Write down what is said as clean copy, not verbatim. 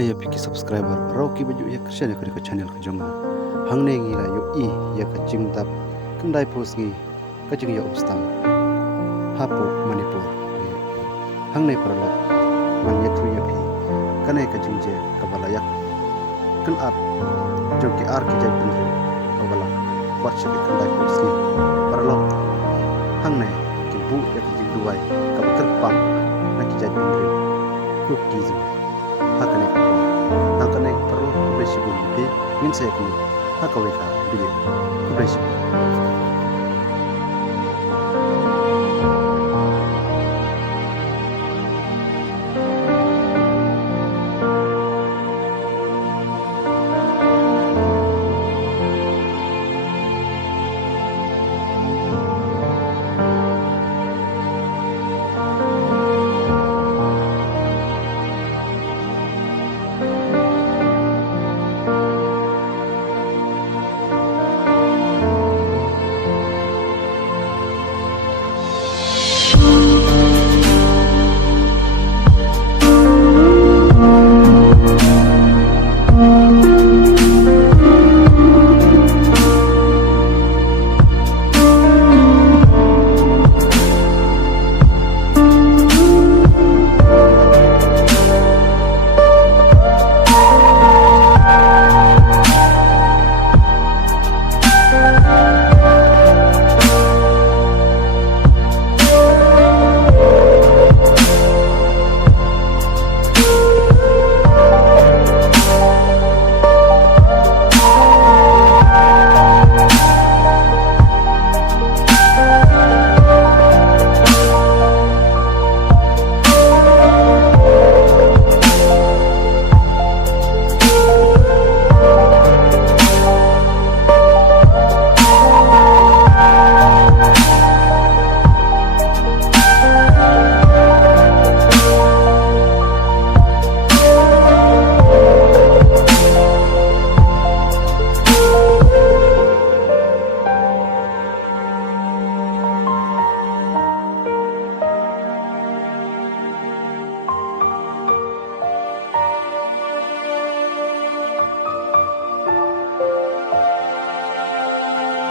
ya piki subscriber ro ki baju ya kerja ya ke channel ke jonga hangne ngi la yo I ya ka jing tap kendai post ngi ka jing ya upstam hapo manipur hangne paralot man ya thu ya phi kanai ka jing je ka bala yak kan at jo ki ar ki jai pun ka bala kwat shi kendai post ngi paralot hangne ki bu ya ka jing duai ka terpang na ki jai pun ku ki jing hakane ka hakane perlu beshi bun be min saya ku hakawe ka video ku beshi